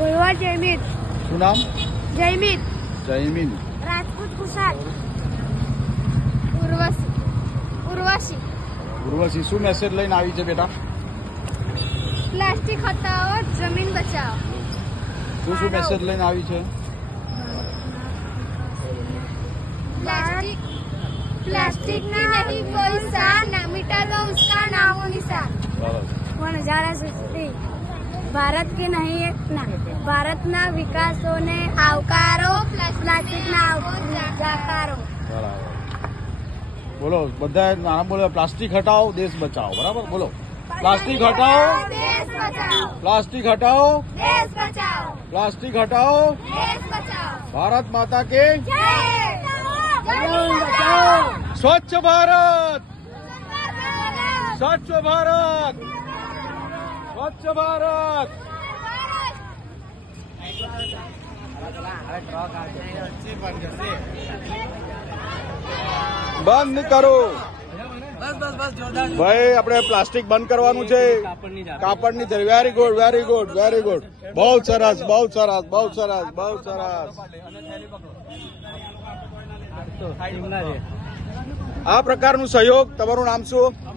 બોલવા જયમીત શું નામ? જયમીત જયમીન રાજપૂત કુશાલ ઉર્વશી. ઉર્વશી. ઉર્વશી શું મેસેજ લઈને આવી છે બેટા? પ્લાસ્ટિક હટાવો જમીન બચાવો. શું શું મેસેજ લઈને આવી છે? પ્લાસ્ટિક. પ્લાસ્ટિક ના નહીં કોઈ સા ના મિટાડો ઉસકા નામો નિશાન. મને જાણે છે? ભારત કે નહીં ના ભારતના વિકાસોને આવકારો પ્લાસ્ટિકના આવકારો. બોલો બધા નામ બોલો પ્લાસ્ટિક હટાવો દેશ બચાવો. બરાબર? બોલો. પ્લાસ્ટિક હટાવો પ્લાસ્ટિક હટાવો. પ્લાસ્ટિક હટાવો. ભારત માતા કે સ્વચ્છ ભારત. સ્વચ્છ ભારત. સ્વચ્છ ભારત! બંધ કરો. ભાઈ આપણે પ્લાસ્ટિક બંધ કરવાનું છે. કાપડની જરૂર. Very good very good very good બહુ સરસ બહુ સરસ બહુ સરસ બહુ સરસ. આ પ્રકારનું સહયોગ તમારું નામ શું?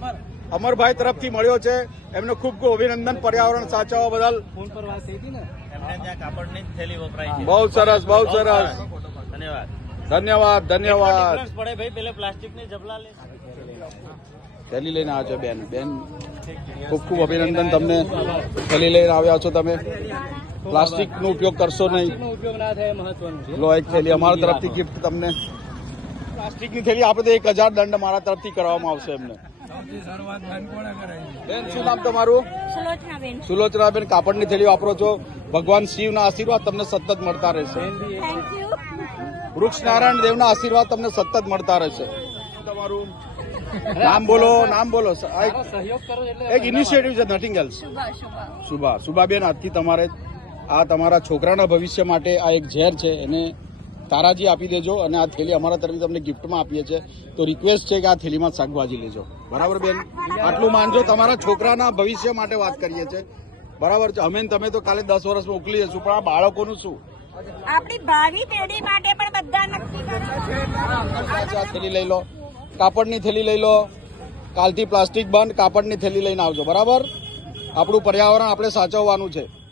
અમરભાઈ તરફથી મળ્યો છે. એમને ખૂબ ખૂબ અભિનંદન પર્યાવરણ સાચવવા બદલ. ફોન પર વાત થઈ હતી ને? એમને ત્યાં કાપડની થેલી વપરાય છે. બહુ સરસ બહુ સરસ. ધન્યવાદ. ધન્યવાદ ધન્યવાદ. પડે ભાઈ? પેલે પ્લાસ્ટિકની જબલા લે. થેલી લઈને આવ્યા છો બેન. બેન ખૂબ ખૂબ અભિનંદન તમને. થેલી લઈને આવ્યા છો તમે. પ્લાસ્ટિકનો ઉપયોગ કરશો નહીં. ઉપયોગ ના થાય મહત્વનું લો એક થેલી. અમારા તરફથી ગિફ્ટ તમને. પ્લાસ્ટિકની થેલી આપણે તો એક હજાર દંડ મારા તરફથી કરવામાં આવશે એમને. બેન શું નામ તમારું? સુલોચનાબેન. કાપડની થેલી વાપરો છો. ભગવાન શિવના આશીર્વાદ તમને સતત મળતા રહેશે. વૃક્ષ નારાયણ દેવના આશીર્વાદ તમને સતત મળતા રહેશે. તમારું? નામ બોલો નામ બોલો. આ એક- સહયોગ કરો એટલે એક ઇનિશિયેટિવ છે નથિંગ એલ્સ શુભા સુભાબેન આજથી તમારે આ તમારા છોકરાના ભવિષ્ય માટે આ એક ઝેર છે. એને તારાજી આપી દેજો અને આ થેલી અમારા તરફથી તમને ગિફ્ટમાં આપીએ છીએ. તો રિક્વેસ્ટ છે કે આ થેલીમાં શાકભાજી લેજો. બરાબર બેન? આટલું માનજો તમારા છોકરાના ભવિષ્ય માટે વાત કરીએ છીએ. બરાબર છે? અમે તમે તો કાલે દસ વર્ષ મોકલી જશું પણ આ બાળકોનું શું? આપણી ભાવિ પેઢી માટે પણ બધા નક્કી આ થેલી લઈ લો. કાપડની થેલી લઈ લો. કાલથી પ્લાસ્ટિક બંધ કાપડની થેલી લઈને આવજો. બરાબર? આપણું પર્યાવરણ આપણે સાચવવાનું છે.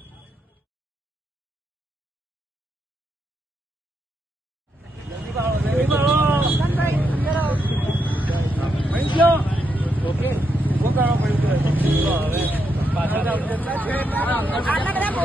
ओके ओ क ा ल ा प ड ़ी तो है सब चीज़ का अरे बाजार में